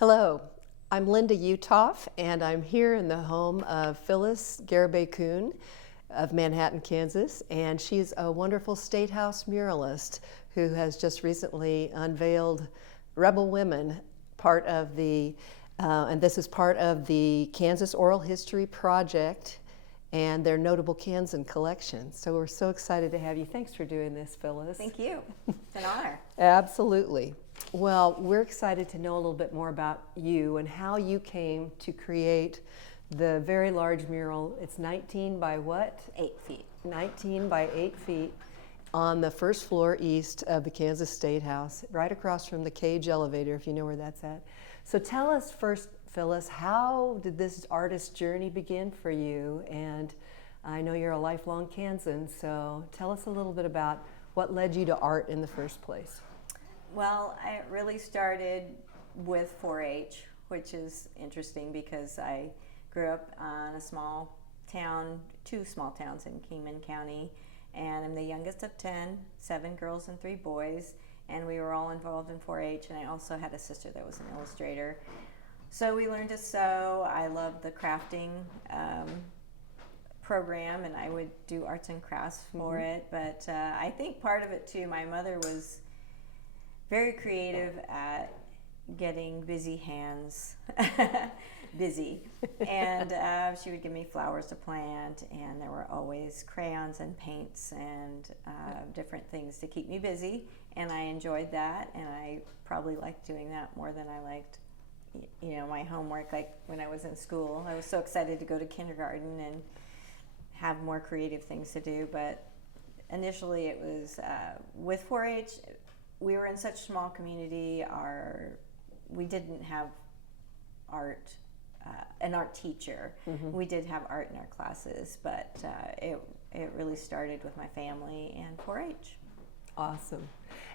Hello, I'm Linda Utoff, and I'm here in the home of Phyllis Garibay-Coon of Manhattan, Kansas, and she's a wonderful Statehouse muralist who has just recently unveiled Rebel Women, part of the, and this is part of the Kansas Oral History Project and their notable Kansan collection. So we're so excited to have you. Thanks for doing this, Phyllis. Thank you. It's an honor. Absolutely. Well, we're excited to know a little bit more about you and how you came to create the very large mural. It's 19 by what? 8 feet. 19 by 8 feet on the first floor east of the Kansas Statehouse, right across from the Cage elevator, if you know where that's at. So tell us first, Phyllis, how did this artist journey begin for you? And I know you're a lifelong Kansan, so tell us a little bit about what led you to art in the first place. Well, I really started with 4-H, which is interesting because I grew up on a small town, 2 small towns in Kingman County, and I'm the youngest of 10, 7 girls and 3 boys, and we were all involved in 4-H, and I also had a sister that was an illustrator. So we learned to sew. I loved the crafting program, and I would do arts and crafts for it, but I think part of it too, my mother was very creative at getting busy hands busy, and she would give me flowers to plant, and there were always crayons and paints and different things to keep me busy, and I enjoyed that, and I probably liked doing that more than I liked my homework. Like when I was in school, I was so excited to go to kindergarten and have more creative things to do, but initially it was with 4-H. We were in such a small community. We didn't have art, an art teacher. We did have art in our classes, but it really started with my family and 4-H. Awesome.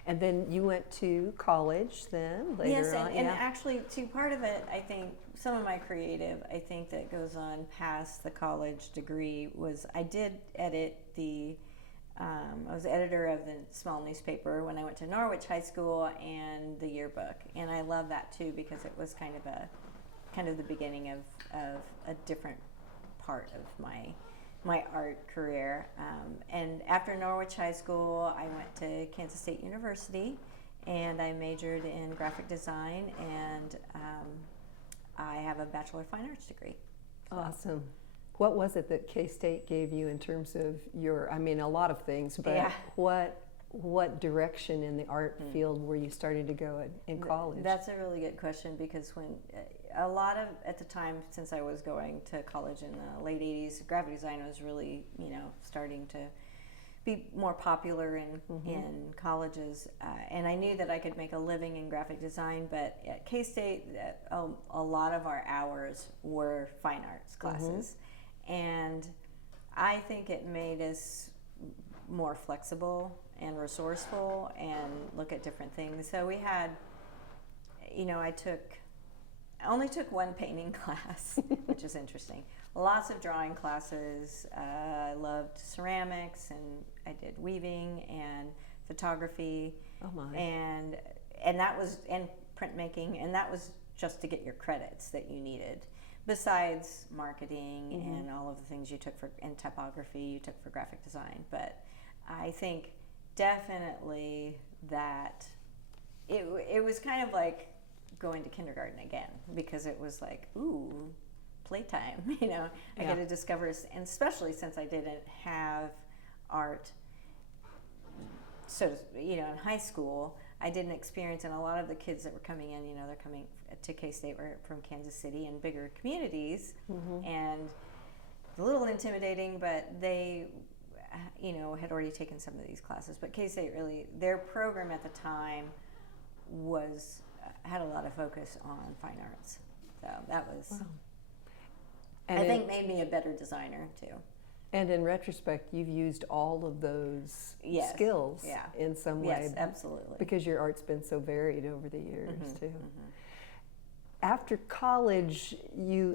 And then you went to college then later yes, on? And actually, too, part of it, I think, some of my creative, I think that goes on past the college degree was I did edit I was editor of the small newspaper when I went to Norwich High School and the yearbook, and I love that too because it was kind of the beginning of a different part of my art career. And after Norwich High School, I went to Kansas State University, and I majored in graphic design, and I have a Bachelor of Fine Arts degree. So. Awesome. What was it that K-State gave you in terms of a lot of things, but yeah. what direction in the art field were you starting to go in college? That's a really good question because when at the time, since I was going to college in the late 80s, graphic design was really, starting to be more popular in colleges, and I knew that I could make a living in graphic design, but at K-State, a lot of our hours were fine arts classes. And I think it made us more flexible and resourceful and look at different things. So we had, I only took 1 painting class, which is interesting. Lots of drawing classes. I loved ceramics, and I did weaving and photography. Oh my! And that was and printmaking, and that was just to get your credits that you needed. Besides marketing and all of the things you took and typography you took for graphic design. But I think definitely that it was kind of like going to kindergarten again, because it was like, ooh, playtime, I got to discover, and especially since I didn't have art, so in high school, I didn't experience, and a lot of the kids that were coming in, they're coming to K-State were from Kansas City and bigger communities, and a little intimidating, but they, had already taken some of these classes. But K-State really, their program at the time had a lot of focus on fine arts. So that was, I think, made me a better designer too. And in retrospect, you've used all of those skills in some way. Yes, absolutely. Because your art's been so varied over the years, too. After college, you,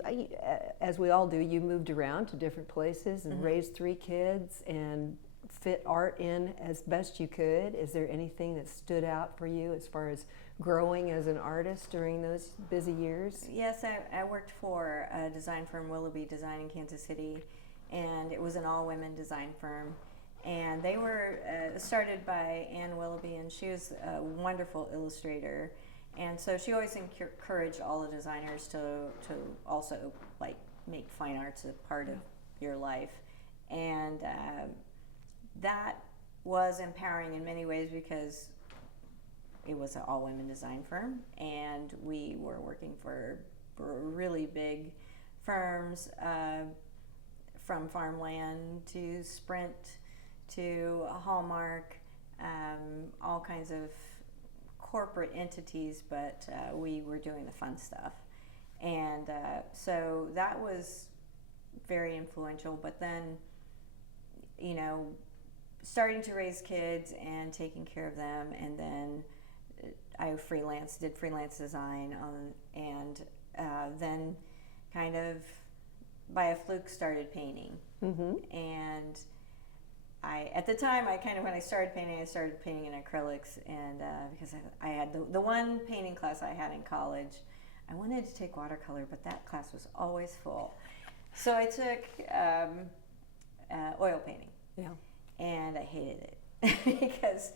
as we all do, you moved around to different places and raised 3 kids and fit art in as best you could? Is there anything that stood out for you as far as growing as an artist during those busy years? Yes, I worked for a design firm, Willoughby Design in Kansas City, and it was an all-women design firm. And they were started by Anne Willoughby, and she was a wonderful illustrator. And so she always encouraged all the designers to also like make fine arts a part of your life. And that was empowering in many ways because it was an all-women design firm, and we were working for really big firms, from Farmland to Sprint to Hallmark, all kinds of corporate entities, but we were doing the fun stuff. And so that was very influential. But then, starting to raise kids and taking care of them, and then I did freelance design, and then kind of by a fluke started painting. Mm-hmm. And at the time, when I started painting in acrylics, and because I had the one painting class I had in college, I wanted to take watercolor, but that class was always full. So I took oil painting. Yeah. And I hated it because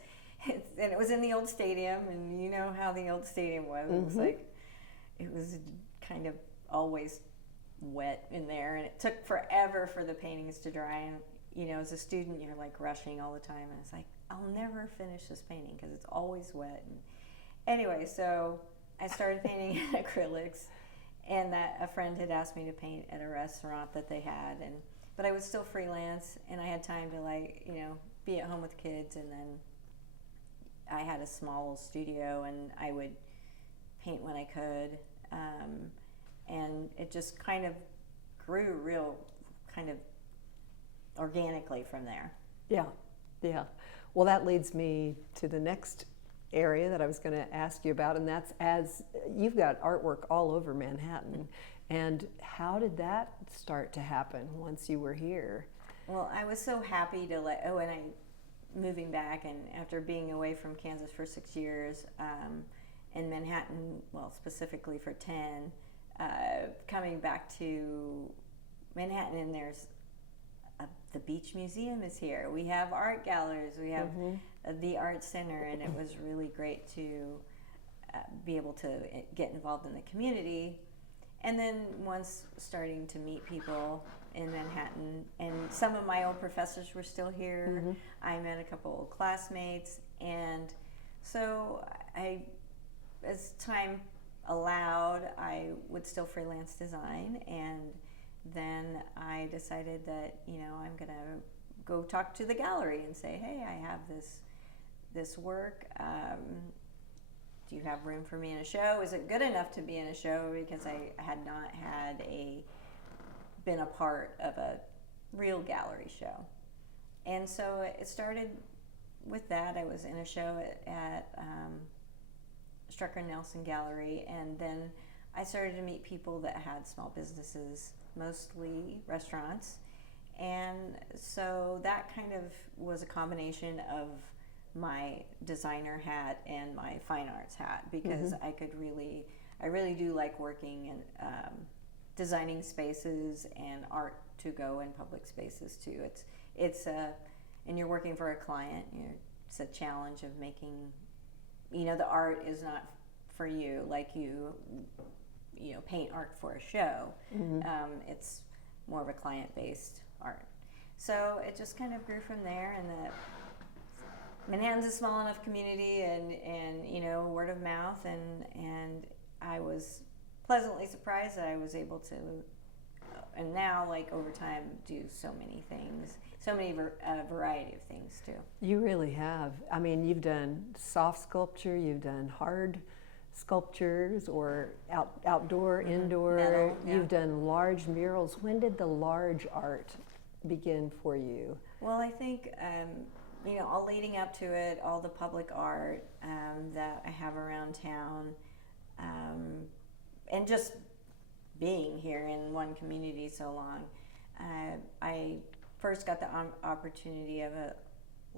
it was in the old stadium, and you know how the old stadium was. Mm-hmm. It was kind of always wet in there, and it took forever for the paintings to dry. And as a student, you're like rushing all the time, and it's like, I'll never finish this painting because it's always wet. And anyway, so I started painting in acrylics, and a friend had asked me to paint at a restaurant that they had, but I was still freelance, and I had time to be at home with kids, and then I had a small studio, and I would paint when I could, and it just kind of grew real kind of organically from there. Yeah. Well, that leads me to the next area that I was going to ask you about, and that's, as you've got artwork all over Manhattan, and how did that start to happen once you were here? Well, I was so happy to moving back, and after being away from Kansas for 6 years, in Manhattan, well, specifically for 10, coming back to Manhattan, and there's the Beach Museum is here. We have art galleries. We have the Art Center, and it was really great to be able to get involved in the community. And then once starting to meet people in Manhattan, and some of my old professors were still here. Mm-hmm. I met a couple of classmates, and so as time allowed, I would still freelance design, and then I decided that I'm gonna go talk to the gallery and say, hey, I have this work. Do you have room for me in a show? Is it good enough to be in a show? Because I had not been a part of a real gallery show. And so it started with that. I was in a show at Strucker Nelson Gallery, and then I started to meet people that had small businesses, mostly restaurants. And so that kind of was a combination of my designer hat and my fine arts hat, because I really do like working and designing spaces and art to go in public spaces too. And you're working for a client. It's a challenge of making, the art is not for you like you paint art for a show. It's more of a client-based art. So it just kind of grew from there, and Manhattan's a small enough community, and word of mouth, and I was pleasantly surprised that I was able to, and now over time, do so many things, so many variety of things too. You really have. I mean, you've done soft sculpture, you've done hard sculptures, or outdoor, indoor. Metal, yeah. You've done large murals. When did the large art begin for you? Well, I think all leading up to it, all the public art that I have around town, and just being here in one community so long, I first got the opportunity of a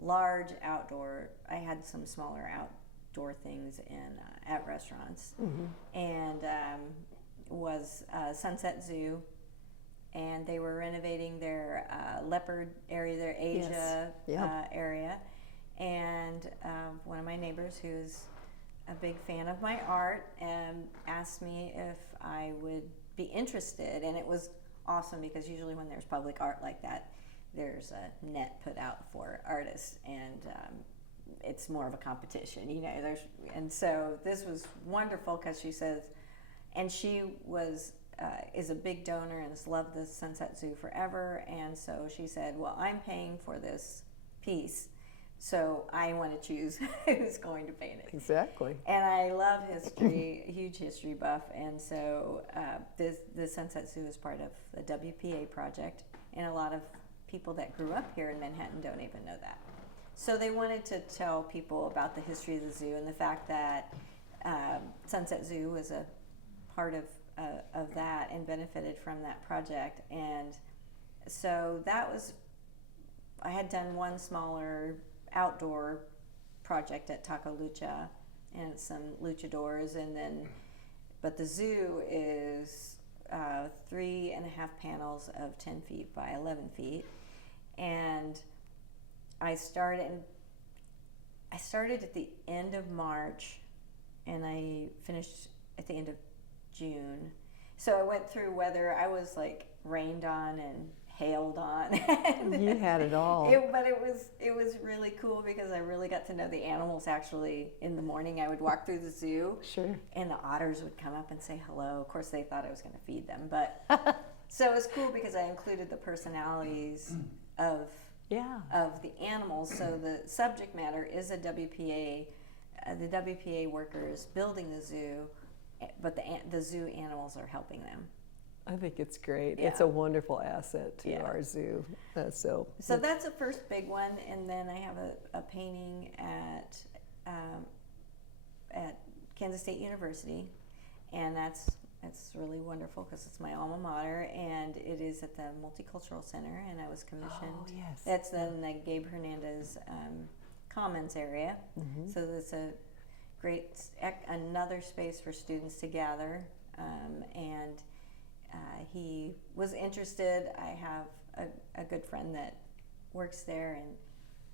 large outdoor. I had some smaller outdoor things in at restaurants, and was Sunset Zoo, and they were renovating their leopard area, their Asia area, and one of my neighbors, who's a big fan of my art, asked me if I would be interested, and it was awesome because usually when there's public art like that, there's a net put out for artists, and it's more of a competition, you know. And so this was wonderful because she says, and she is a big donor and has loved the Sunset Zoo forever, and so she said, well, I'm paying for this piece, so I want to choose who's going to paint it. Exactly. And I love history, a huge history buff, and so the Sunset Zoo is part of the WPA project, and a lot of people that grew up here in Manhattan don't even know that. So they wanted to tell people about the history of the zoo and the fact that Sunset Zoo was a part of that and benefited from that project. And so I had done one smaller outdoor project at Taco Lucha and some luchadors, but the zoo is 3.5 panels of 10 feet by 11 feet. And I started at the end of March, and I finished at the end of June. So I went through weather. I was like rained on and hailed on. You had it all. But it was really cool because I really got to know the animals. Actually, in the morning I would walk through the zoo. Sure. And the otters would come up and say hello. Of course, they thought I was going to feed them, but so it was cool because I included the personalities of the animals. So the subject matter is a WPA, the WPA workers building the zoo, but the zoo animals are helping them. I think it's great. Yeah. It's a wonderful asset to our zoo. So that's the first big one, and then I have a painting at Kansas State University, and that's really wonderful because it's my alma mater, and it is at the Multicultural Center, and I was commissioned. Oh, yes. That's in the Gabe Hernandez Commons area, so that's a great another space for students to gather, and he was interested. I have a good friend that works there, and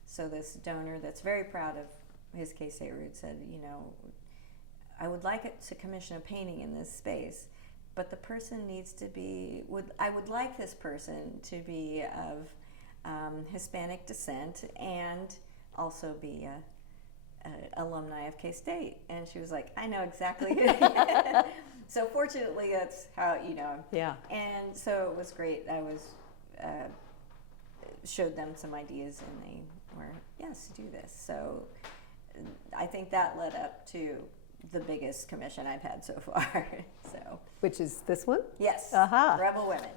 so this donor that's very proud of his K-State roots said, you know, I would like it to commission a painting in this space, but the person needs to be, I would like this person to be of Hispanic descent and also be a alumni of K-State. And she was like, I know exactly. So fortunately, that's how, you know. Yeah. And so it was great. I showed them some ideas, and they were, yes, do this. So I think that led up to the biggest commission I've had so far. So. Which is this one? Yes. Aha. Rebel Women.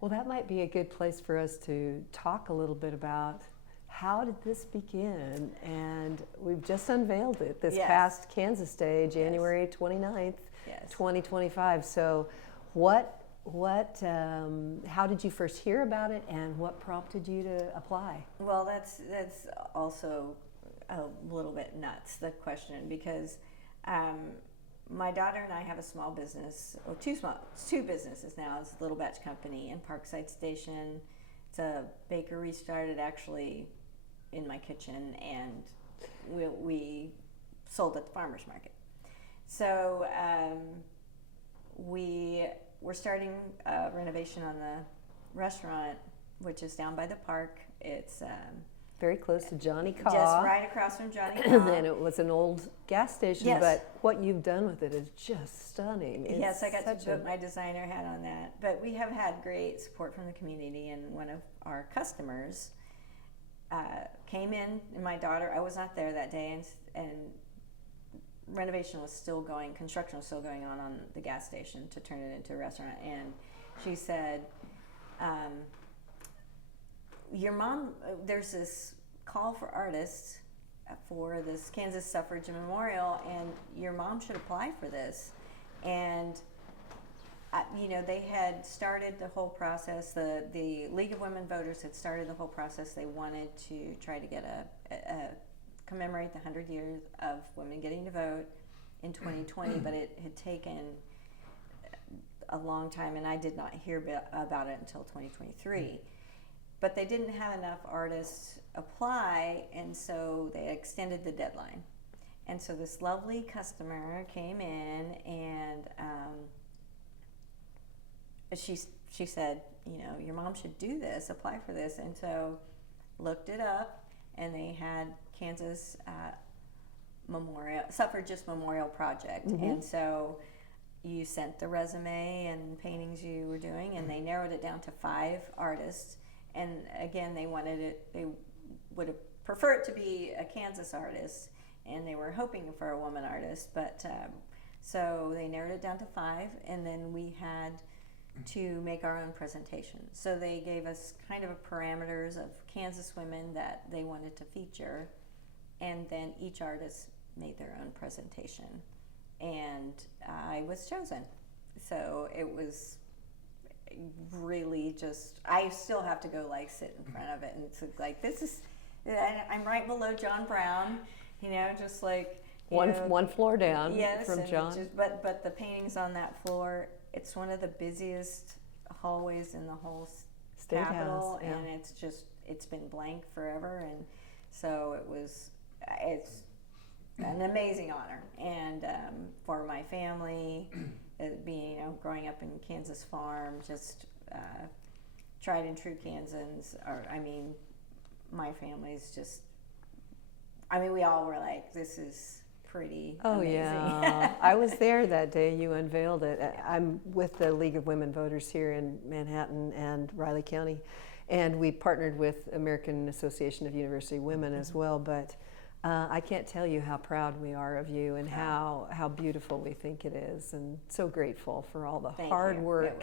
Well, that might be a good place for us to talk a little bit about how did this begin? And we've just unveiled it this past Kansas Day, January 29th, 2025. So how did you first hear about it, and what prompted you to apply? Well, that's also a little bit nuts, the question, because my daughter and I have a small business, or two businesses now. It's a Little Batch Company in Parkside Station. It's a bakery started actually in my kitchen, and we sold at the farmer's market. So we're starting a renovation on the restaurant, which is down by the park. It's very close to Johnny Caw. Just right across from Johnny Caw. And it was an old gas station, but what you've done with it is just stunning. Yes, I got to put my designer hat on that. But we have had great support from the community, and one of our customers came in, and my daughter, I was not there that day, and renovation was still going, construction was still going on the gas station to turn it into a restaurant. And she said, your mom, there's this call for artists for this Kansas Suffrage Memorial, and your mom should apply for this. And they had started the whole process. The League of Women Voters had started the whole process. They wanted to try to get commemorate the 100 years of women getting to vote in 2020, but it had taken a long time, and I did not hear about it until 2023. But they didn't have enough artists apply, and so they extended the deadline. And so this lovely customer came in, and she said, your mom should do this, apply for this. And so looked it up, and they had Kansas Suffragist Memorial Project. Mm-hmm. And so you sent the resume and paintings you were doing, and they narrowed it down to 5 artists. And again, they would have preferred to be a Kansas artist, and they were hoping for a woman artist, but so they narrowed it down to 5, and then we had to make our own presentation. So they gave us kind of parameters of Kansas women that they wanted to feature, and then each artist made their own presentation, and I was chosen. So it was really just, I still have to go sit in front of it, and it's this is, I'm right below John Brown, just one floor down. Yes, from John. But the paintings on that floor, it's one of the busiest hallways in the whole Capitol, yeah. and it's been blank forever, and so it's an amazing honor, and for my family, being growing up in Kansas farm, just tried and true Kansans, my family's just, we all were this is pretty amazing. Yeah. I was there that day you unveiled it. I'm with the League of Women Voters here in Manhattan and Riley County, and we partnered with American Association of University Women as well, but I can't tell you how proud we are of you and how beautiful we think it is, and so grateful for all the hard work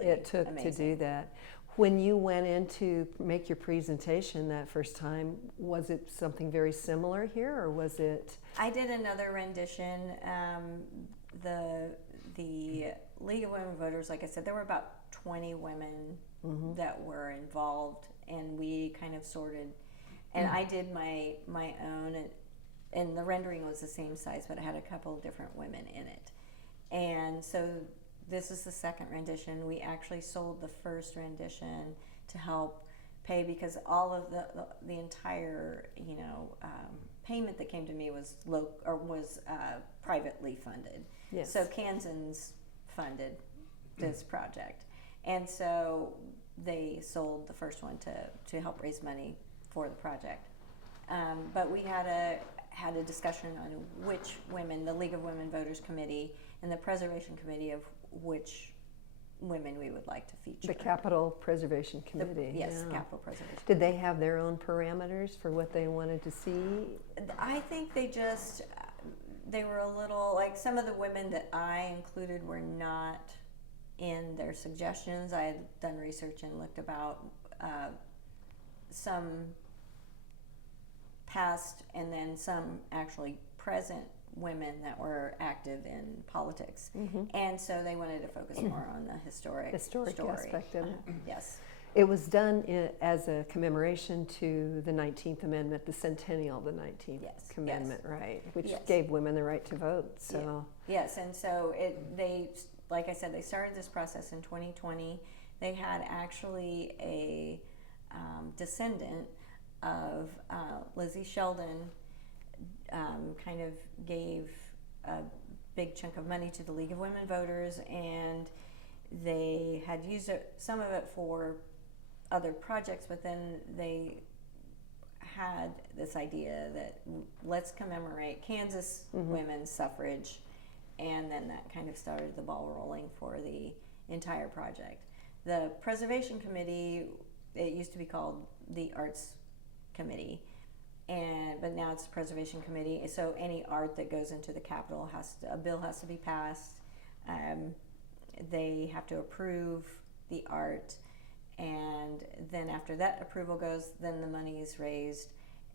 it took to do that. When you went in to make your presentation that first time, was it something very similar here, or was it? I did another rendition. The League of Women Voters, like I said, there were about 20 women that were involved, and we kind of sorted. And I did my own, and the rendering was the same size, but it had a couple of different women in it. And so this is the second rendition. We actually sold the first rendition to help pay, because all of the entire payment that came to me was privately funded. Yes. So Kansans funded this project, and so they sold the first one to help raise money for the project. But we had a discussion on which women, the League of Women Voters Committee and the Preservation Committee, of which women we would like to feature. The Capital Preservation Committee. Yes, yeah. Capital Preservation. Did they have their own parameters for what they wanted to see? I think they were a little, some of the women that I included were not in their suggestions. I had done research and looked about some past and then some actually present women that were active in politics, and so they wanted to focus more on the historic story. Aspect of it. Yes, it was done as a commemoration to the 19th Amendment, the centennial of the 19th Amendment, right? Which gave women the right to vote. So yes, and so they, like I said, they started this process in 2020. They had actually a descendant of Lizzie Sheldon. Kind of gave a big chunk of money to the League of Women Voters, and they had used some of it for other projects, but then they had this idea that let's commemorate Kansas women's suffrage, and then that kind of started the ball rolling for the entire project. The Preservation Committee, it used to be called the Arts Committee, but now it's the Preservation Committee. So any art that goes into the Capitol a bill has to be passed. They have to approve the art, and then after that approval goes, then the money is raised,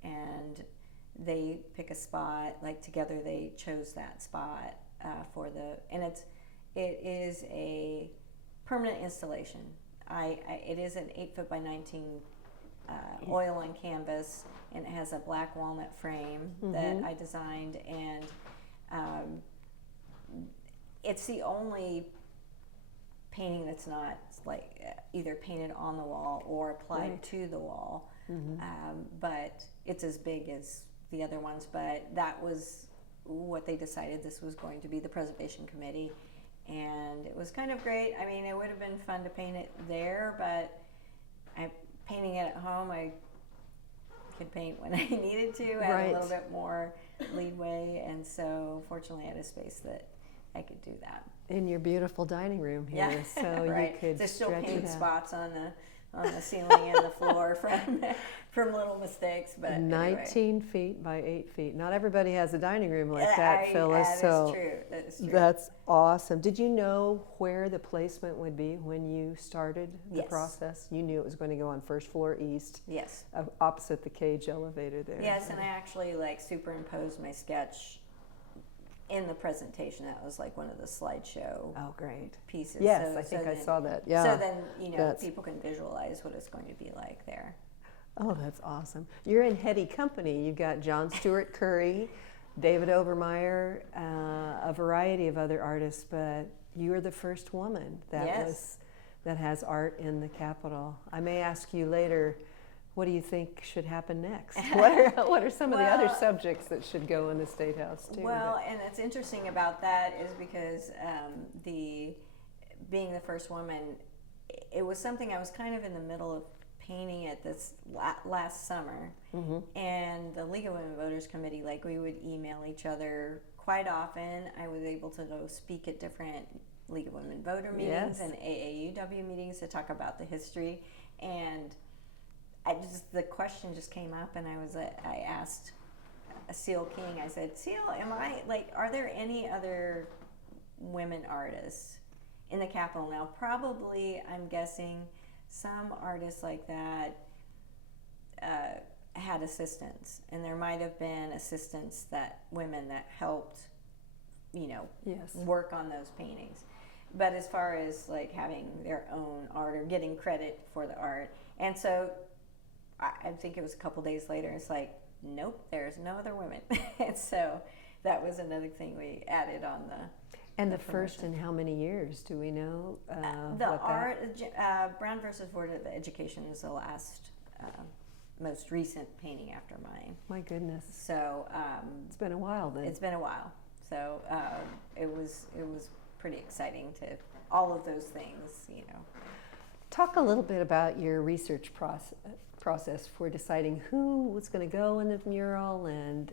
and they pick a spot. Together they chose that spot and It is a permanent installation. It is an 8 foot by 19 oil on canvas, and it has a black walnut frame that I designed, and it's the only painting that's not like either painted on the wall or applied to the wall. But it's as big as the other ones. But that was what they decided this was going to be, the preservation committee. And it was kind of great. I mean, it would have been fun to paint it there, but painting it at home, I could paint when I needed to. I had a little bit more leeway, and so fortunately I had a space that I could do that. In your beautiful dining room here, so you could There's still stretch paint it out. spots on the ceiling and the floor from little mistakes, but 19 anyway. feet by 8 feet. Not everybody has a dining room like that, Phyllis. That so is true. That is true. That's awesome. Did you know where the placement would be when you started the Yes. process? You knew it was going to go on first floor east, Yes. Opposite the cage elevator there. Yes, and I actually superimposed my sketch in the presentation. That was like one of the slideshow great pieces. Yes, I think I saw that. Yeah. So then people can visualize what it's going to be like there. Oh, that's awesome. You're in heady company. You've got John Stewart Curry, David Overmeyer, a variety of other artists, but you are the first woman that has art in the Capitol. I may ask you later, what do you think should happen next? What are some of the other subjects that should go in the State House too? Well, and it's interesting about that is because being the first woman, it was something I was kind of in the middle of painting it this last summer, and the League of Women Voters Committee, we would email each other quite often. I was able to go speak at different League of Women Voter meetings and AAUW meetings to talk about the history, and the question just came up, and I asked Seal King. I said, Seal, are there any other women artists in the Capitol now? Probably, I'm guessing, some artists like that had assistants, and there might have been assistants women that helped, work on those paintings. But as far as having their own art or getting credit for the art, and so I think it was a couple days later, it's nope, there's no other women. And so that was another thing we added on the. And the first in how many years, do we know? Brown versus Board of Education is the last, most recent painting after mine. My goodness. So it's been a while then. It's been a while. So it was pretty exciting to all of those things, Talk a little bit about your research process for deciding who was going to go in the mural and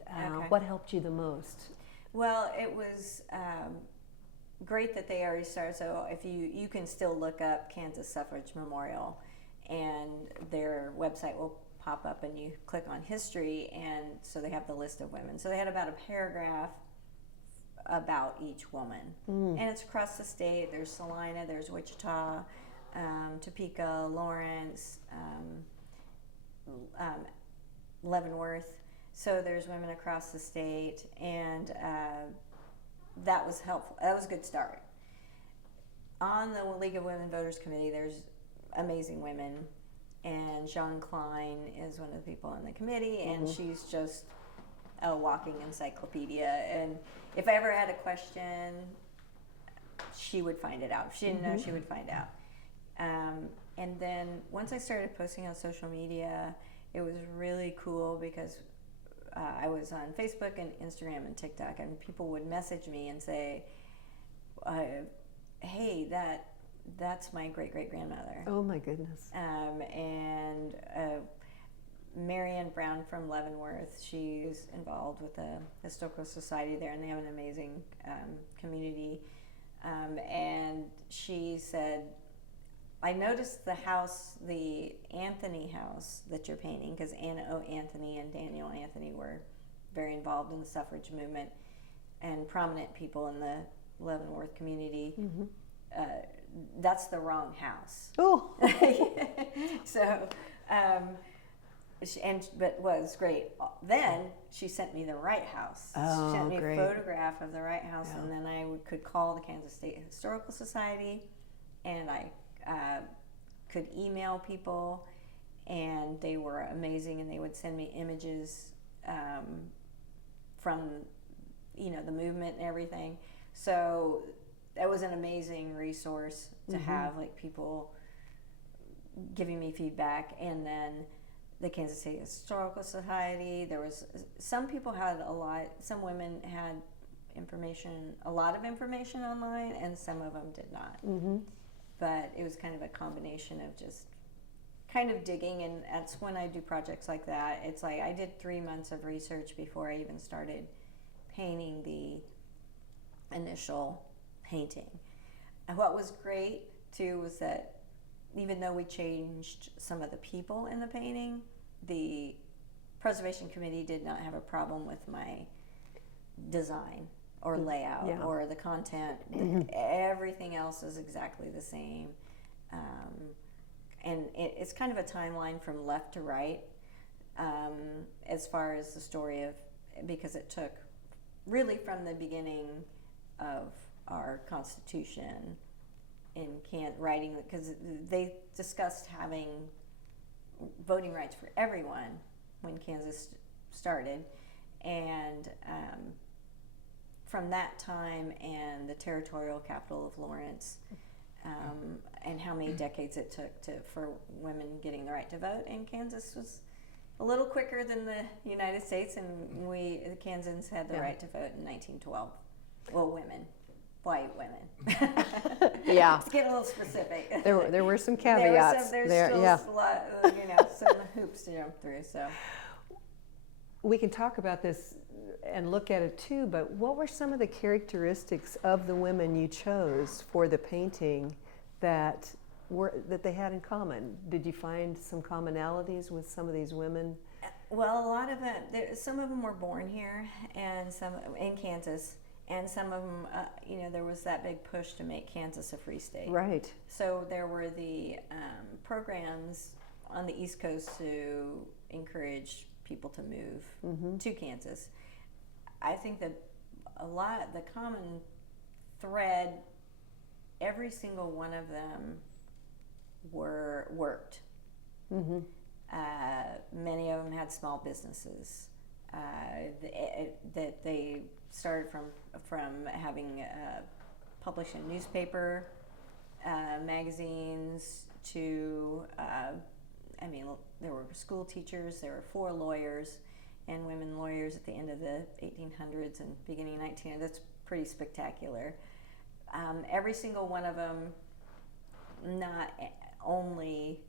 what helped you the most. Well, it was great that they already started. So if you can still look up Kansas Suffrage Memorial, and their website will pop up, and you click on history, and so they have the list of women. So they had about a paragraph about each woman, and it's across the state. There's Salina, there's Wichita, Topeka, Lawrence, Leavenworth. So there's women across the state, and that was helpful. That was a good start. On the League of Women Voters Committee, there's amazing women, and Jean Klein is one of the people on the committee, and she's just a walking encyclopedia. And if I ever had a question, she would find it out. If she didn't know, she would find out. And then once I started posting on social media, it was really cool because I was on Facebook and Instagram and TikTok, and people would message me and say, hey, that's my great-great-grandmother. Oh, my goodness. And Marianne Brown from Leavenworth, she's involved with the Historical Society there, and they have an amazing community. And she said, I noticed the house, the Anthony house that you're painting, because Anna O. Anthony and Daniel Anthony were very involved in the suffrage movement and prominent people in the Leavenworth community. that's the wrong house. Oh. So But was great. Then she sent me the right house. Oh, she sent me great. a photograph of the right house, Yeah. and then I could call the Kansas State Historical Society, and I could email people, and they were amazing, and they would send me images from the movement and everything. So that was an amazing resource to have, like, people giving me feedback. And then the Kansas State Historical Society, there was some people had some women had a lot of information online, and some of them did not. But it was kind of a combination of just kind of digging, and that's when I do projects like that. It's like I did 3 months of research before I even started painting the initial painting. And what was great too was that even though we changed some of the people in the painting, the preservation committee did not have a problem with my design or layout or the content. Everything else is exactly the same. And it's kind of a timeline from left to right as far as the story of, because it took really from the beginning of our Constitution in writing, because they discussed having voting rights for everyone when Kansas started, and from that time and the territorial capital of Lawrence, and how many decades it took for women getting the right to vote in Kansas was a little quicker than the United States, and the Kansans had the right to vote in 1912. Well, women. White women. Yeah. Let's get a little specific. There were some caveats. There's there. still Yeah. a lot, some hoops to jump through. So We can talk about this and look at it too, but what were some of the characteristics of the women you chose for the painting that they had in common? Did you find some commonalities with some of these women? Well, a lot of them, some of them were born here, and some in Kansas. And some of them, there was that big push to make Kansas a free state. Right. So there were the programs on the East Coast to encourage people to move to Kansas. I think that the common thread, every single one of them worked. Many of them had small businesses that they started from having published in newspaper, magazines, to there were school teachers, there were 4 lawyers and women lawyers at the end of the 1800s and beginning of 1900s. That's pretty spectacular. Every single one of them not only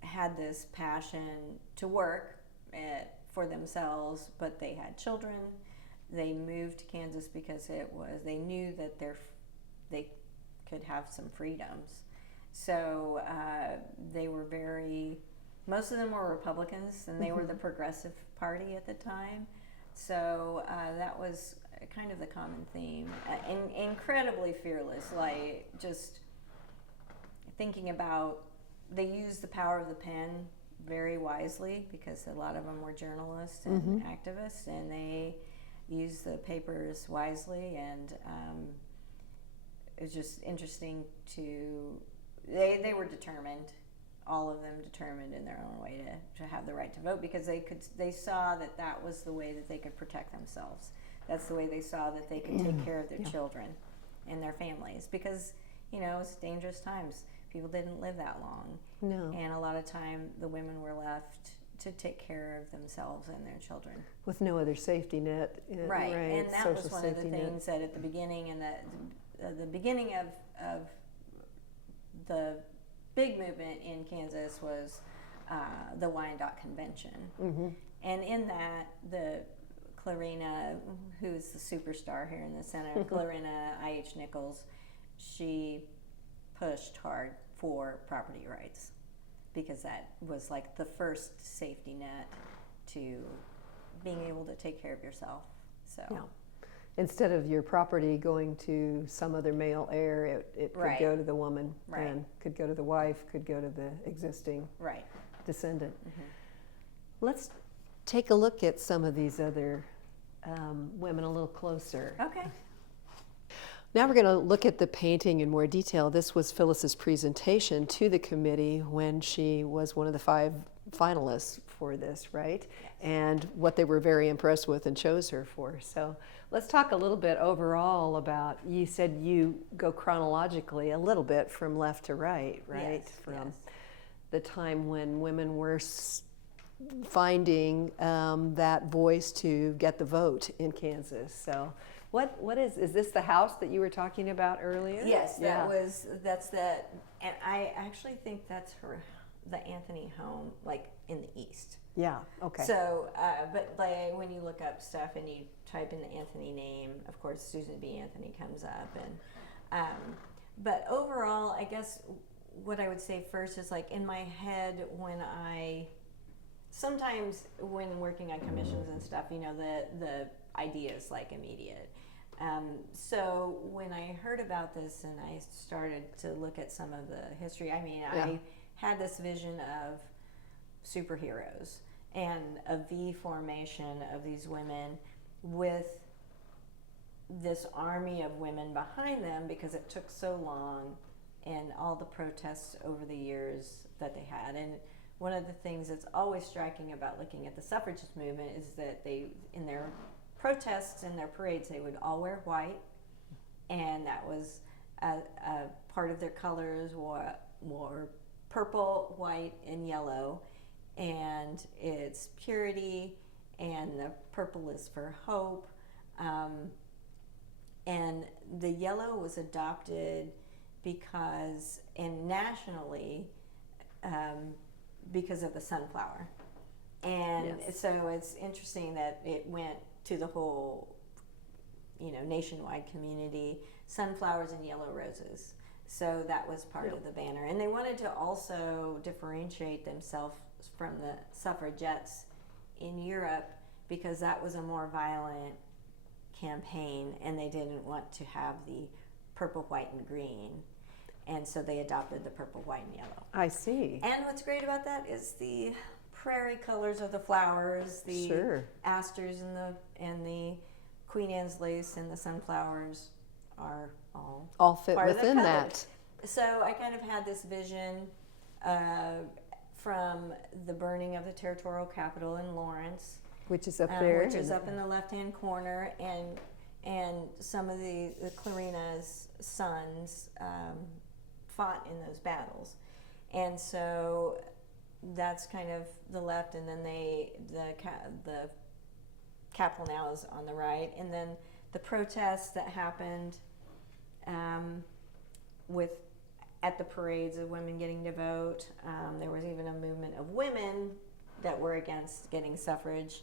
had this passion to work for themselves, but they had children. They moved to Kansas because they knew that they could have some freedoms. So they were most of them were Republicans, and they were the Progressive Party at the time. So that was kind of the common theme. Incredibly fearless, like just thinking about, they used the power of the pen very wisely, because a lot of them were journalists and activists, and they used the papers wisely, and it was just interesting they were determined, all of them determined in their own way to have the right to vote, because they saw that was the way that they could protect themselves. That's the way they saw that they could take care of their children and their families, because it's dangerous times. People didn't live that long. No. And a lot of time the women were left to take care of themselves and their children. With no other safety net. Right. And that was one of the safety net. things that at the beginning, and the beginning of the big movement in Kansas was the Wyandotte Convention. And in that, the Clarina, who's the superstar here in the center, Clarina I.H. Nichols, she pushed hard for property rights, because that was like the first safety net to being able to take care of yourself. So instead of your property going to some other male heir, it could go to the woman, and could go to the wife, could go to the existing descendant. Let's take a look at some of these other women a little closer. Okay. Now we're going to look at the painting in more detail. This was Phyllis's presentation to the committee when she was one of the 5 finalists for this, right? Yes. And what they were very impressed with and chose her for. So let's talk a little bit overall about, you said you go chronologically a little bit from left to right, right? Yes, From yes. the time when women were finding that voice to get the vote in Kansas. So what is this the house that you were talking about earlier? Yes, that's that, and I actually think that's the Anthony home, like in the east. Yeah, okay. So, but like when you look up stuff and you type in the Anthony name, of course Susan B. Anthony comes up, and but overall, I guess what I would say first is, like, in my head, sometimes when working on commissions and stuff, you know, the idea is like immediate. So when I heard about this and I started to look at some of the history, I mean, Yeah. I had this vision of superheroes and a V formation of these women with this army of women behind them, because it took so long and all the protests over the years that they had. And one of the things that's always striking about looking at the suffragist movement is that they, in their protests and their parades, they would all wear white, and that was a part of their colors were purple, white, and yellow, and it's purity, and the purple is for hope, and the yellow was adopted because, and nationally, because of the sunflower. And Yes. so it's interesting that it went to the whole, you know, nationwide community, sunflowers and yellow roses. So that was part of the banner. And they wanted to also differentiate themselves from the suffragettes in Europe, because that was a more violent campaign, and they didn't want to have the purple, white, and green. And so they adopted the purple, white, and yellow. I see. And what's great about that is the prairie colors of the flowers, the Sure. asters and the Queen Anne's lace and the sunflowers are All fit part of the within color. that. So I kind of had this vision from the burning of the territorial capital in Lawrence, Which is up there. which is up in the left-hand corner, and some of the Clarina's sons fought in those battles, and so that's kind of the left, and then the capital now is on the right, and then the protests that happened at the parades of women getting to vote. There was even a movement of women that were against getting suffrage,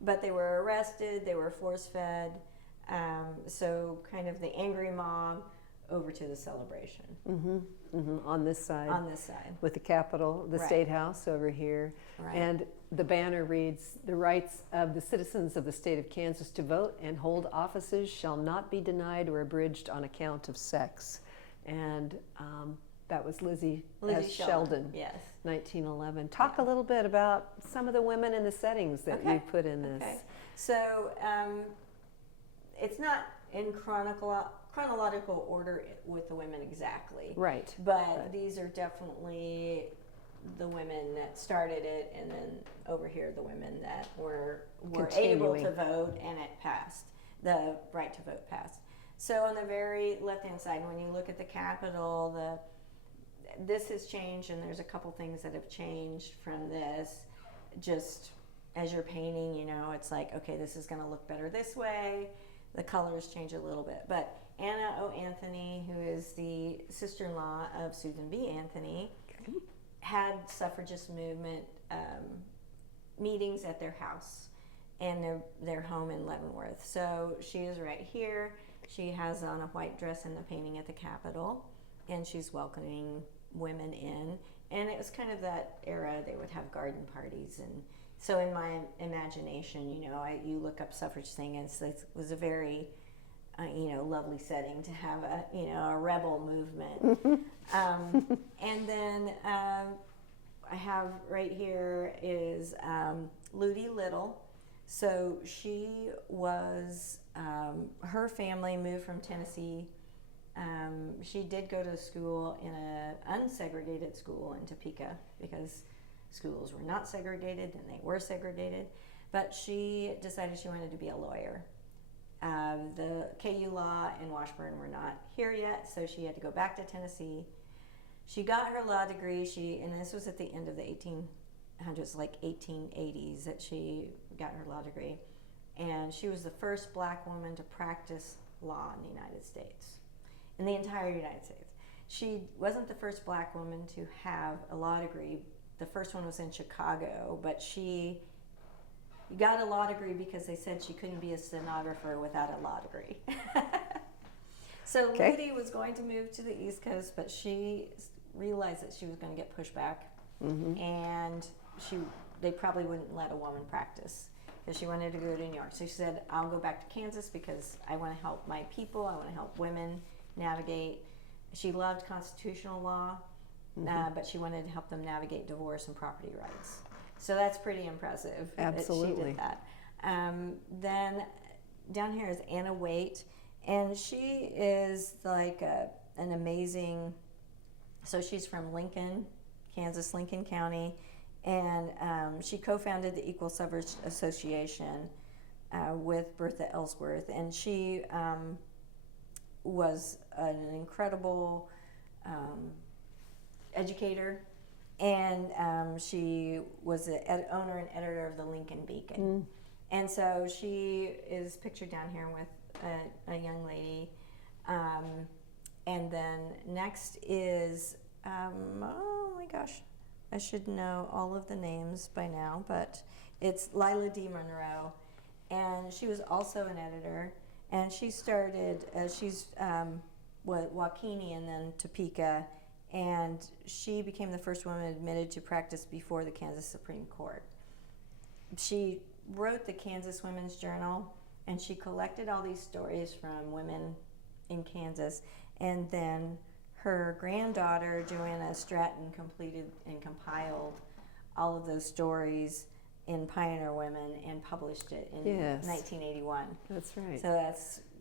but they were arrested, they were force-fed, so kind of the angry mob over to the celebration. On this side. On this side. With the Capitol, the Right. Statehouse over here. Right. And the banner reads, "The rights of the citizens of the state of Kansas to vote and hold offices shall not be denied or abridged on account of sex." And that was Lizzie S. Sheldon, Yes. 1911. Talk a little bit about some of the women and the settings that you put in this. Okay. So it's not in chronological order with the women exactly. Right. But these are definitely the women that started it, and then over here the women that were able Continuing. to vote, and it passed. The right to vote passed. So on the very left-hand side, when you look at the Capitol, this has changed, and there's a couple things that have changed from this. Just as you're painting, you know, it's like, okay, this is going to look better this way. The colors change a little bit. But Anna O. Anthony, who is the sister-in-law of Susan B. Anthony, had suffragist movement meetings at their house and their home in Leavenworth. So she is right here. She has on a white dress in the painting at the Capitol, and she's welcoming women in. And it was kind of that era. They would have garden parties, and so in my imagination, you know, you look up suffrage thing, and it was a very lovely setting to have a rebel movement. And then I have right here is Ludi Little. So she was, her family moved from Tennessee. She did go to school in an unsegregated school in Topeka because schools were not segregated and they were segregated. But she decided she wanted to be a lawyer. The KU law in Washburn were not here yet, so she had to go back to Tennessee. She got her law degree, and this was at the end of the 1800s, like 1880s, that she got her law degree. And she was the first black woman to practice law in the United States, in the entire United States. She wasn't the first black woman to have a law degree. The first one was in Chicago, but she got a law degree because they said she couldn't be a stenographer without a law degree. So Okay. Ludi was going to move to the East Coast, but she realized that she was going to get pushed back, and they probably wouldn't let a woman practice because she wanted to go to New York. So she said, I'll go back to Kansas because I want to help my people. I want to help women navigate. She loved constitutional law, but she wanted to help them navigate divorce and property rights. So that's pretty impressive. Absolutely. That she did that. Then down here is Anna Waite, and she is like an amazing, so she's from Lincoln, Kansas, Lincoln County, and she co-founded the Equal Suffrage Association with Bertha Ellsworth, and she was an incredible educator. And she was the owner and editor of the Lincoln Beacon. And so she is pictured down here with a young lady. And then next is, oh my gosh, I should know all of the names by now, but it's Lila D. Monroe. And she was also an editor. And she started, she's Waukene and then Topeka. And she became the first woman admitted to practice before the Kansas Supreme Court. She wrote the Kansas Women's Journal, and she collected all these stories from women in Kansas. And then her granddaughter, Joanna Stratton, completed and compiled all of those stories in Pioneer Women and published it in 1981. That's right. So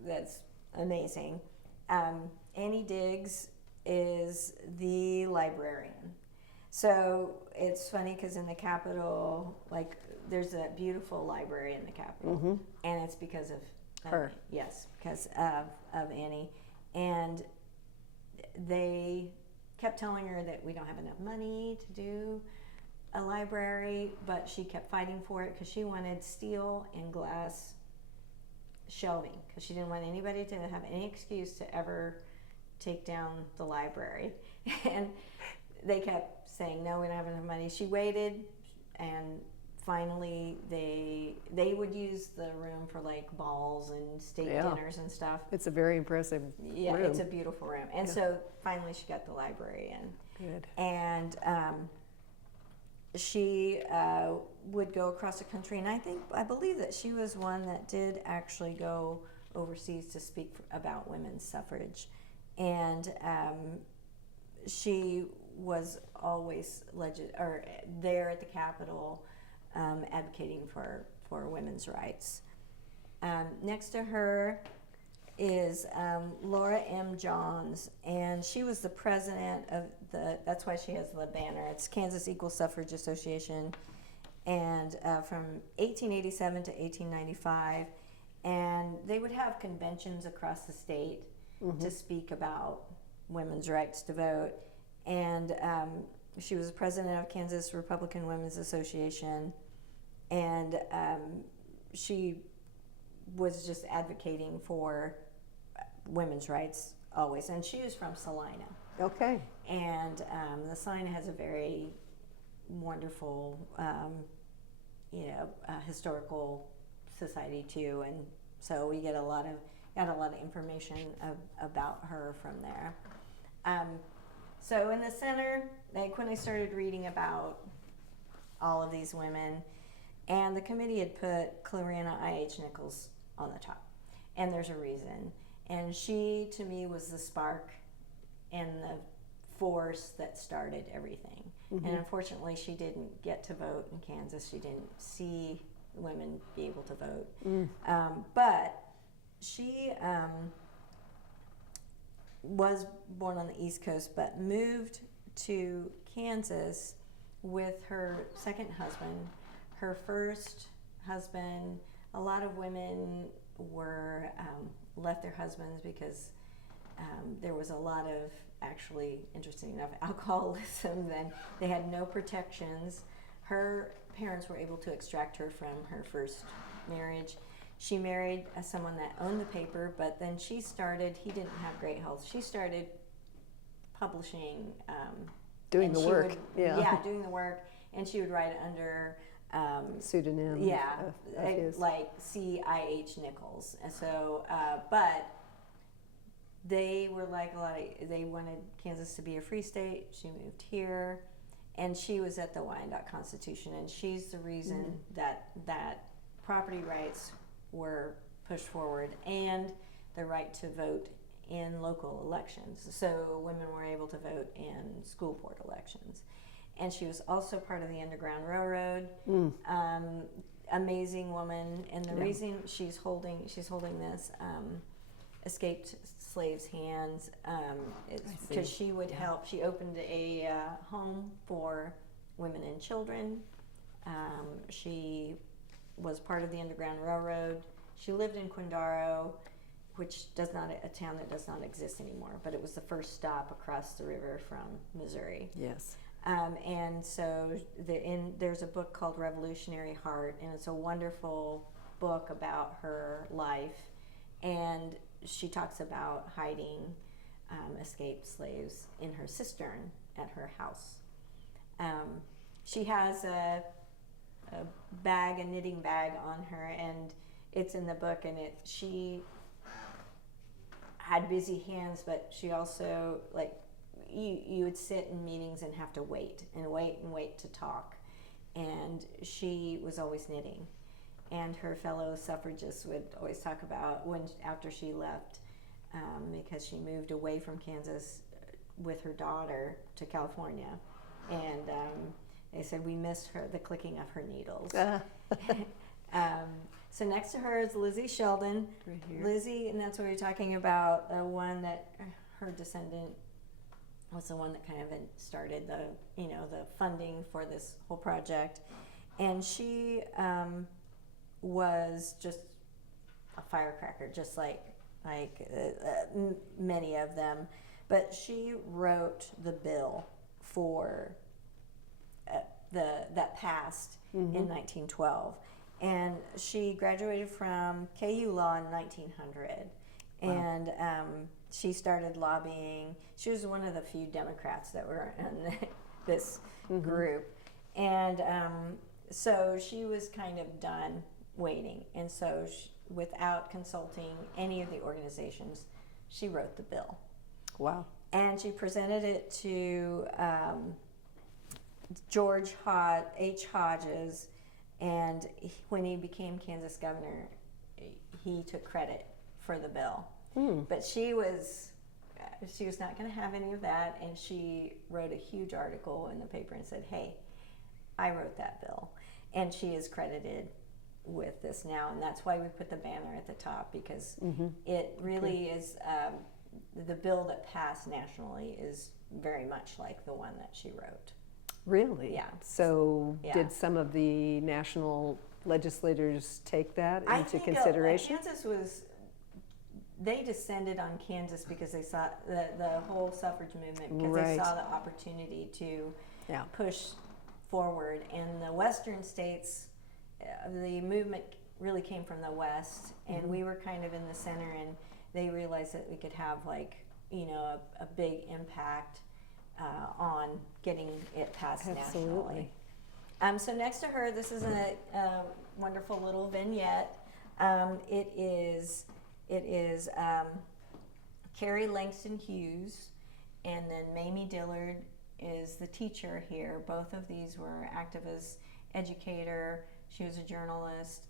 that's amazing. Annie Diggs is the librarian. So it's funny because in the Capitol, like, there's a beautiful library in the Capitol, and it's because of her. Yes, because of Annie. And they kept telling her that we don't have enough money to do a library, but she kept fighting for it because she wanted steel and glass shelving because she didn't want anybody to have any excuse to ever take down the library. And they kept saying, no, we don't have enough money. She waited, and finally they would use the room for like balls and state dinners and stuff. It's a very impressive room. It's a beautiful room. And so finally she got the library in. Good. And she would go across the country, and I believe that she was one that did actually go overseas to speak about women's suffrage. And she was always there at the Capitol advocating for women's rights. Next to her is Laura M. Johns, and she was the president of that's why she has the banner. It's Kansas Equal Suffrage Association, and from 1887 to 1895, and they would have conventions across the state to speak about women's rights to vote. And she was president of Kansas Republican Women's Association, and she was just advocating for women's rights always. And she was from Salina. Okay. And the Salina has a very wonderful, historical society too, and so we got a lot of information about her from there. So in the center, when I started reading about all of these women, and the committee had put Clarina I.H. Nichols on the top, and there's a reason. And she, to me, was the spark and the force that started everything. Mm-hmm. And unfortunately, she didn't get to vote in Kansas. She didn't see women be able to vote. But she was born on the East Coast, but moved to Kansas with her second husband. Her first husband, a lot of women were left their husbands because there was a lot of, actually, interesting enough, alcoholism. Then they had no protections. Her parents were able to extract her from her first marriage. She married someone that owned the paper, but then he didn't have great health. She started publishing. Doing the work. Yeah, doing the work. And she would write under pseudonym. Yeah, of his. like C.I.H. Nichols. And so, but they were like they wanted Kansas to be a free state. She moved here, and she was at the Wyandotte Constitution, and she's the reason that property rights were pushed forward and the right to vote in local elections. So women were able to vote in school board elections. And she was also part of the Underground Railroad. Amazing woman, and the reason she's holding this escaped slaves' hands is because she would help. She opened a home for women and children. She was part of the Underground Railroad. She lived in Quindaro, which a town that does not exist anymore, but it was the first stop across the river from Missouri. Yes. And so there's a book called Revolutionary Heart, and it's a wonderful book about her life. And she talks about hiding escaped slaves in her cistern at her house. She has a knitting bag on her, and it's in the book, and she had busy hands, but she also, like, you would sit in meetings and have to wait to talk, and she was always knitting. And her fellow suffragists would always talk about after she left, because she moved away from Kansas with her daughter to California, and they said we missed the clicking of her needles. So next to her is Lizzie Sheldon. Right here. Lizzie, and that's what we're talking about. The one that her descendant was the one that kind of started the funding for this whole project, and she was just a firecracker, just like many of them. But she wrote the bill for that passed in 1912, and she graduated from KU Law in 1900, and she started lobbying. She was one of the few Democrats that were in this group, and so she was kind of done waiting, and so without consulting any of the organizations, she wrote the bill. Wow. And she presented it to George H. Hodges, and when he became Kansas governor, he took credit for the bill. But she was not going to have any of that, and she wrote a huge article in the paper and said, "Hey, I wrote that bill," and she is credited with this now, and that's why we put the banner at the top, because it really is the bill that passed nationally is very much like the one that she wrote. Really? Yeah. So did some of the national legislators take that into consideration? Kansas they descended on Kansas because they saw the whole suffrage movement, because they saw the opportunity to push forward. And the western states, the movement really came from the west, and we were kind of in the center, and they realized that we could have a big impact on getting it passed nationally. So next to her, this is a wonderful little vignette. It is Carrie Langston Hughes, and then Mamie Dillard is the teacher here. Both of these were activists, educator. She was a journalist.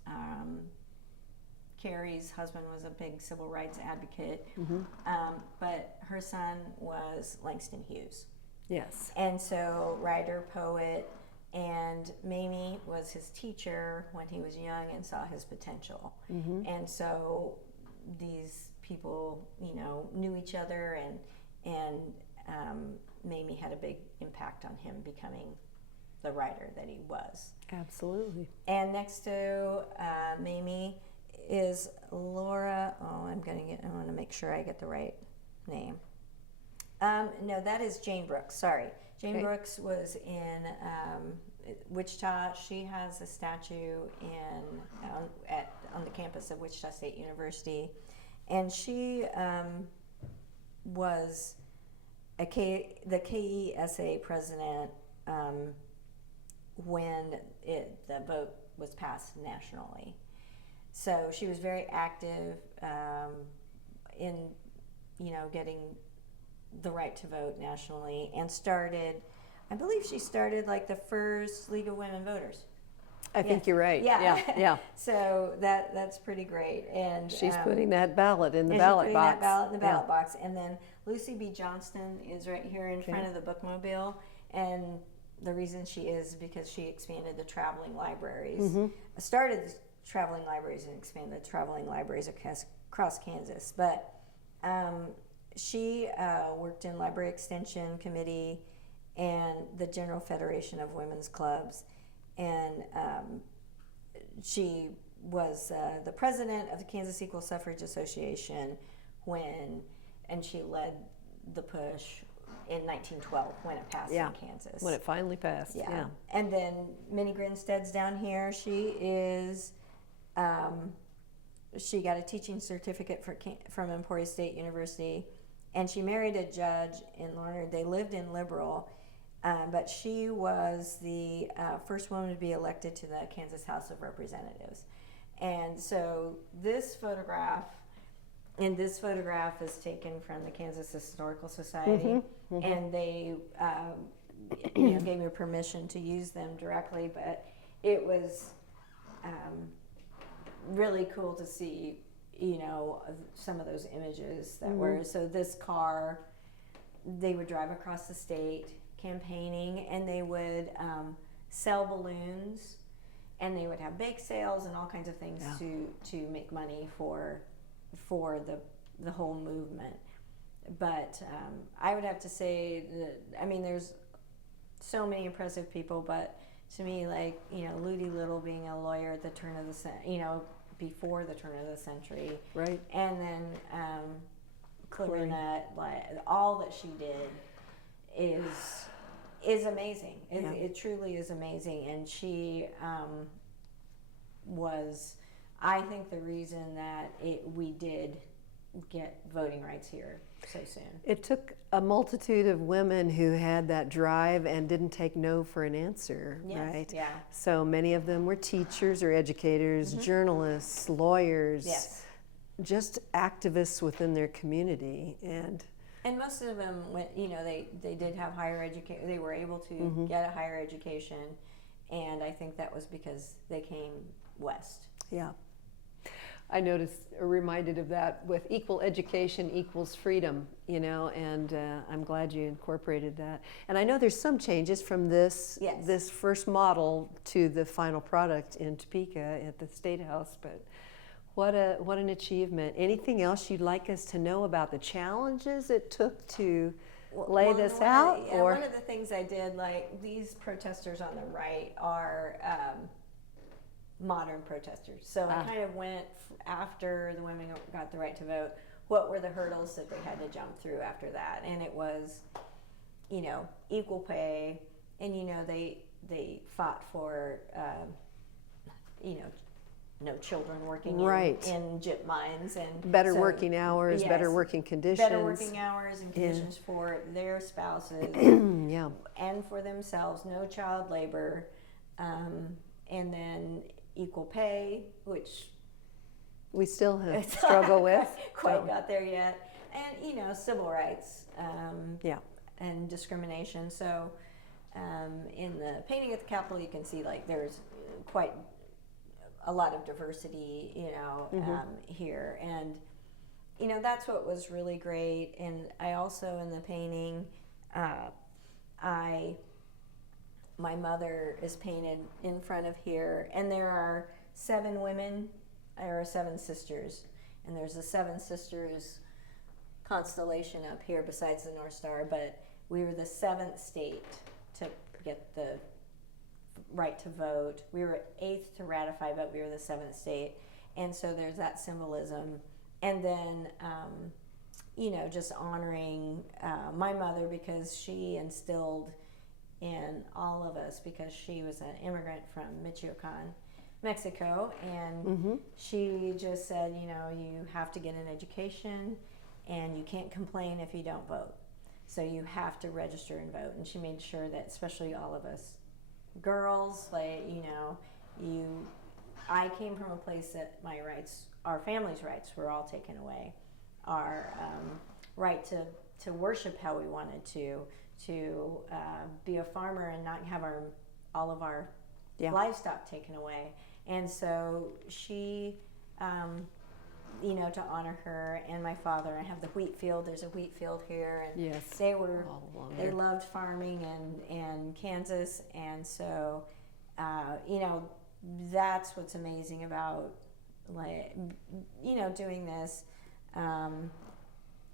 Carrie's husband was a big civil rights advocate, but her son was Langston Hughes. Yes. And so writer, poet, and Mamie was his teacher when he was young and saw his potential. And so these people, you know, knew each other, and Mamie had a big impact on him becoming the writer that he was. Absolutely. And next to Mamie is Laura. Oh, I want to make sure I get the right name. No, that is Jane Brooks. Sorry. Jane Brooks was in Wichita. She has a statue on the campus of Wichita State University. And she was the KESA president when the vote was passed nationally. So she was very active in, you know, getting the right to vote nationally, and I believe she started like the first League of Women Voters. I think you're right. Yeah. So that's pretty great. And she's putting that ballot in the ballot box. That ballot in the ballot box. And then Lucy B. Johnston is right here in front of the bookmobile. And the reason she is because she expanded the traveling libraries, started the traveling libraries and expanded the traveling libraries across Kansas. But she worked in Library Extension Committee and the General Federation of Women's Clubs. And she was the president of the Kansas Equal Suffrage Association and she led the push in 1912 when it passed in Kansas. When it finally passed, yeah. And then Minnie Grinstead's down here. She is, she got a teaching certificate from Emporia State University, and she married a judge in Larned. They lived in Liberal. But she was the first woman to be elected to the Kansas House of Representatives. And so this photograph is taken from the Kansas Historical Society, and they gave me permission to use them directly, but it was really cool to see, you know, some of those images that were, so this car, they would drive across the state campaigning, and they would sell balloons, and they would have bake sales and all kinds of things to make money for the whole movement. But I would have to say that, I mean, there's so many impressive people, but to me, like, you know, Ludi Little being a lawyer at the turn of the before the turn of the century, right? And then Clarina, like, all that she did is amazing. It truly is amazing, and she was, I think, the reason that we did get voting rights here so soon. It took a multitude of women who had that drive and didn't take no for an answer, right? Yeah. So many of them were teachers or educators, journalists, lawyers, just activists within their community, and most of them went, you know, they did have higher education. They were able to get a higher education, and I think that was because they came west. Yeah. I reminded of that with equal education equals freedom, you know, and I'm glad you incorporated that. And I know there's some changes from this first model to the final product in Topeka at the Statehouse, but what an achievement. Anything else you'd like us to know about the challenges it took to lay this out? Or one of the things I did, like, these protesters on the right are modern protesters. So I kind of went after the women got the right to vote, what were the hurdles that they had to jump through after that? And it was, you know, equal pay, and, you know, they fought for, you know, no children working in gyp mines, and better working hours, better working conditions. Better working hours and conditions for their spouses and for themselves, no child labor, and then equal pay, which we still have struggle with. Quite got there yet. And, you know, civil rights and discrimination. So in the painting at the Capitol, you can see, like, there's quite a lot of diversity, you know, here. And, you know, that's what was really great. And I also, in the painting, my mother is painted in front of here, and there are 7 women, or 7 sisters, and there's a 7 sisters constellation up here besides the North Star, but we were the 7th state to get the right to vote. We were 8th to ratify, but we were the 7th state, and so there's that symbolism. And then just honoring my mother, because she instilled in all of us, because she was an immigrant from Michoacan, Mexico, and she just said, you have to get an education and you can't complain if you don't vote. So you have to register and vote. And she made sure that, especially all of us girls, I came from a place that my rights, our family's rights, were all taken away. Our right to worship how we wanted to be a farmer and not have all of our livestock taken away. And so she, to honor her and my father, I have the wheat field. There's a wheat field here, and yes, they loved farming and Kansas, and so that's what's amazing about doing this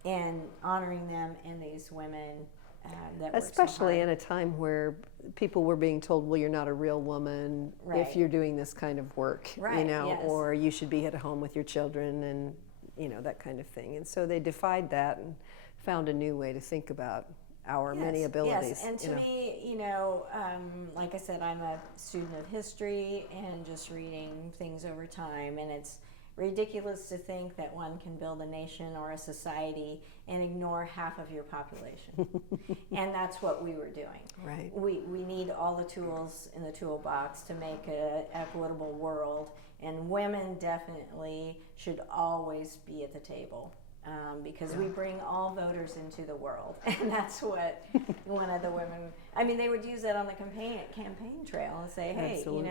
and honoring them and these women. Especially in a time where people were being told, well, you're not a real woman if you're doing this kind of work, yes. or you should be at home with your children, and that kind of thing. And so they defied that and found a new way to think about our many abilities. Yes, and to me, like I said, I'm a student of history and just reading things over time, and it's ridiculous to think that one can build a nation or a society and ignore half of your population. And that's what we were doing. Right. We need all the tools in the toolbox to make an equitable world, and women definitely should always be at the table. Because we bring all voters into the world, and that's what one of the women. They would use that on the campaign trail and say, "Hey, absolutely.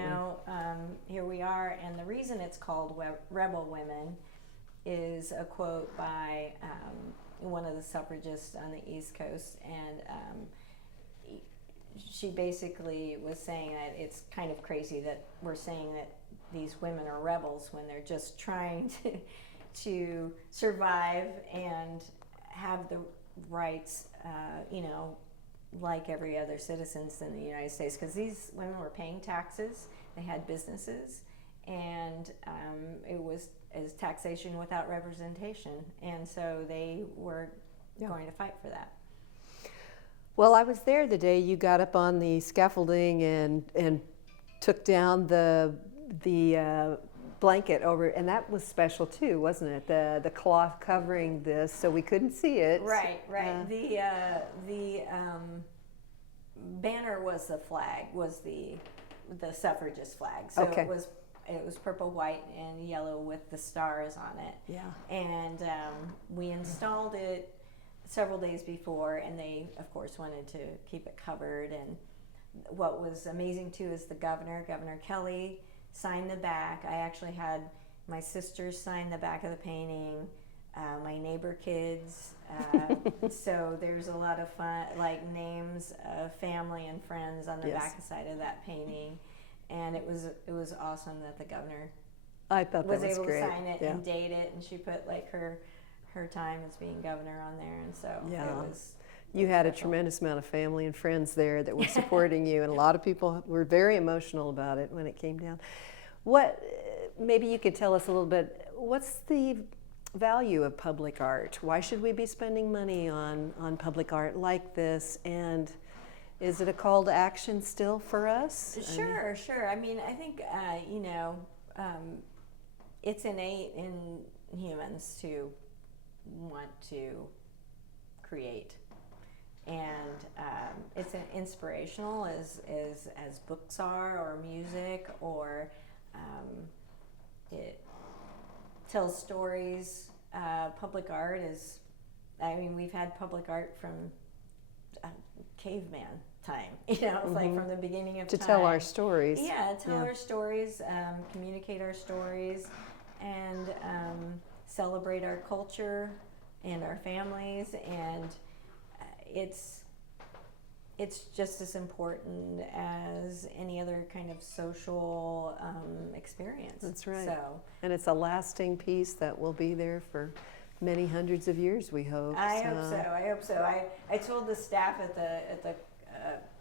Here we are." And the reason it's called Rebel Women is a quote by one of the suffragists on the East Coast, and she basically was saying that it's kind of crazy that we're saying that these women are rebels when they're just trying to survive and have the rights, like every other citizens in the United States. Because these women were paying taxes, they had businesses, and it was taxation without representation. And so they were going to fight for that. Well, I was there the day you got up on the scaffolding and took down the blanket over, and that was special too, wasn't it? The cloth covering this, so we couldn't see it. Right. The banner was the flag, was the suffragist flag. So okay. It was purple, white, and yellow with the stars on it. Yeah. And we installed it several days before, and they, of course, wanted to keep it covered. And what was amazing too is the Governor Kelly, signed the back. I actually had my sisters sign the back of the painting, my neighbor kids. So there's a lot of fun, like names of family and friends on the back side of that painting. And it was awesome that the governor I thought that was able great. to sign it and date it, and she put like her time as being governor on there, and so it was. You had a tremendous amount of family and friends there that were supporting you, and a lot of people were very emotional about it when it came down. Maybe you could tell us a little bit, what's the value of public art? Why should we be spending money on public art like this? And is it a call to action still for us? Sure. I think, it's innate in humans to want to create. And it's inspirational as books are, or music, or it tells stories. Public art is, we've had public art from caveman time, like from the beginning of time. To tell our stories. Yeah, tell our stories, communicate our stories, and celebrate our culture and our families. And it's just as important as any other kind of social experience. That's right. So, and it's a lasting piece that will be there for many hundreds of years, we hope. I hope so. I told the staff at the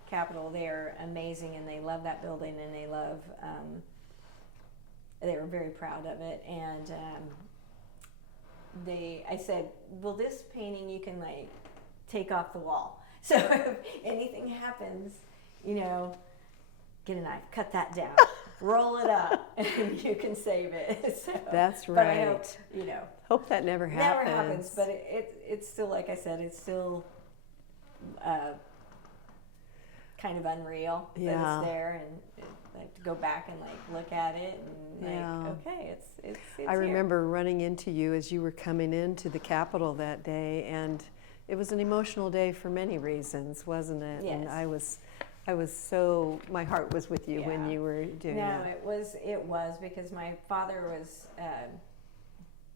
Capitol they're amazing, and they love that building, and they love. They were very proud of it, and I said, well, this painting you can like take off the wall. So if anything happens, you know, get a knife, cut that down, roll it up, and you can save it. So, that's right. But I hope, you know. Hope that never happens. Never happens, but it's still, like I said, it's still kind of unreal that it's there, and like to go back and like look at it and like, okay, it's I remember running into you as you were coming into the Capitol that day, and it was an emotional day for many reasons, wasn't it? Yes. And I was so, my heart was with you when you were doing that. No, it was because my father was,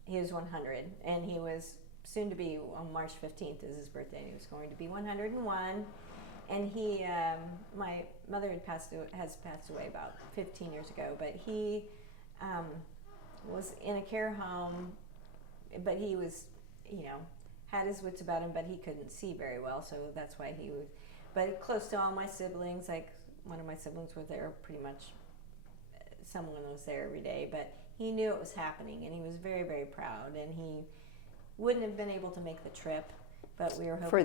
he was 100, and he was soon to be, on March 15th is his birthday, and he was going to be 101. And he, my mother has passed away about 15 years ago, but he was in a care home, but he was, you know, had his wits about him, but he couldn't see very well, so that's why he would, but close to all my siblings, like one of my siblings was there pretty much, someone was there every day, but he knew it was happening, and he was very, very proud, and he wouldn't have been able to make the trip, but we were hoping for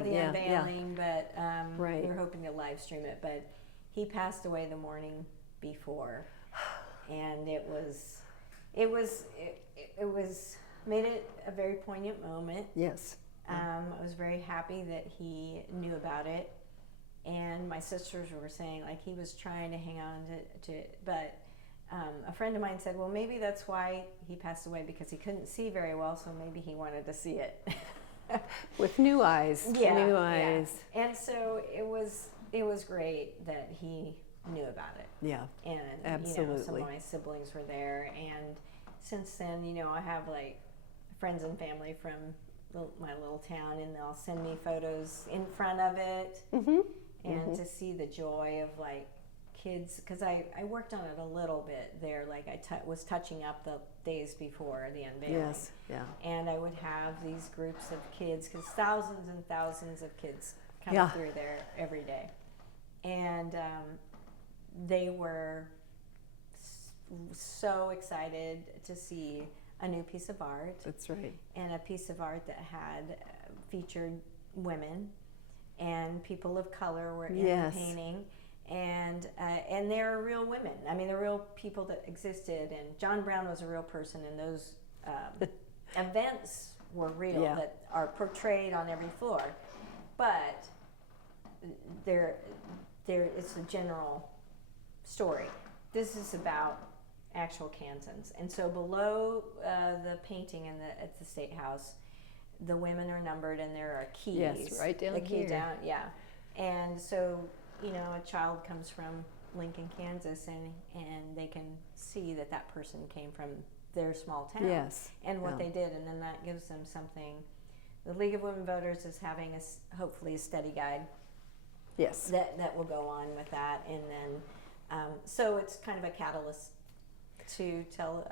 the unveiling, but right. we were hoping to live stream it, but he passed away the morning before, and it made it a very poignant moment. Yes. I was very happy that he knew about it, and my sisters were saying like he was trying to hang on to but a friend of mine said, well, maybe that's why he passed away, because he couldn't see very well, so maybe he wanted to see it. With new eyes. Yeah, new eyes. Yeah. And so it was great that he knew about it. Yeah. And absolutely. You know, some of my siblings were there, and since then, you know, I have like friends and family from my little town, and they'll send me photos in front of it, and to see the joy of like kids, because I worked on it a little bit there, like I was touching up the days before the unveiling. Yes, yeah. And I would have these groups of kids, because thousands and thousands of kids come through there every day, and they were so excited to see a new piece of art. That's right. And a piece of art that had featured women and people of color were in the painting. And they're real women. I mean, they're real people that existed. And John Brown was a real person, and those events were real that are portrayed on every floor. But it's a general story. This is about actual Kansans. And so below the painting at the Statehouse, the women are numbered, and there are keys. Yes, right down the key here. Down, yeah. And so, you know, a child comes from Lincoln, Kansas, and they can see that person came from their small town. Yes. And what they did, and then that gives them something. The League of Women Voters is having hopefully a study guide. Yes. That will go on with that, and then so it's kind of a catalyst to tell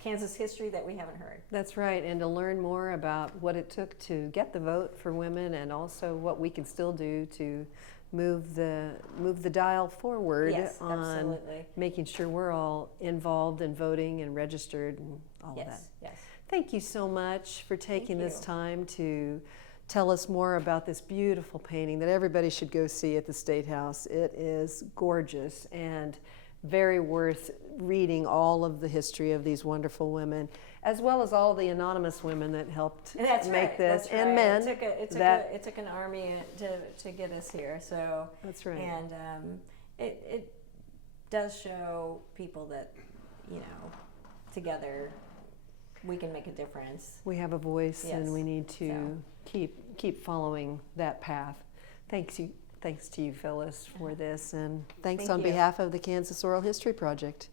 Kansas history that we haven't heard. That's right, and to learn more about what it took to get the vote for women, and also what we can still do to move the dial forward on absolutely. Making sure we're all involved in voting and registered and all of that. Yes. Thank you so much for taking Thank this you. time to tell us more about this beautiful painting that everybody should go see at the Statehouse. It is gorgeous and very worth reading all of the history of these wonderful women, as well as all the anonymous women that helped make this, that's and right. men. It took an army to get us here. So that's right. And it does show people that, you know, together we can make a difference. We have a voice, Yes. and we need to keep following that path. Thanks to you, Phyllis, for this, and thanks Thank on you. behalf of the Kansas Oral History Project.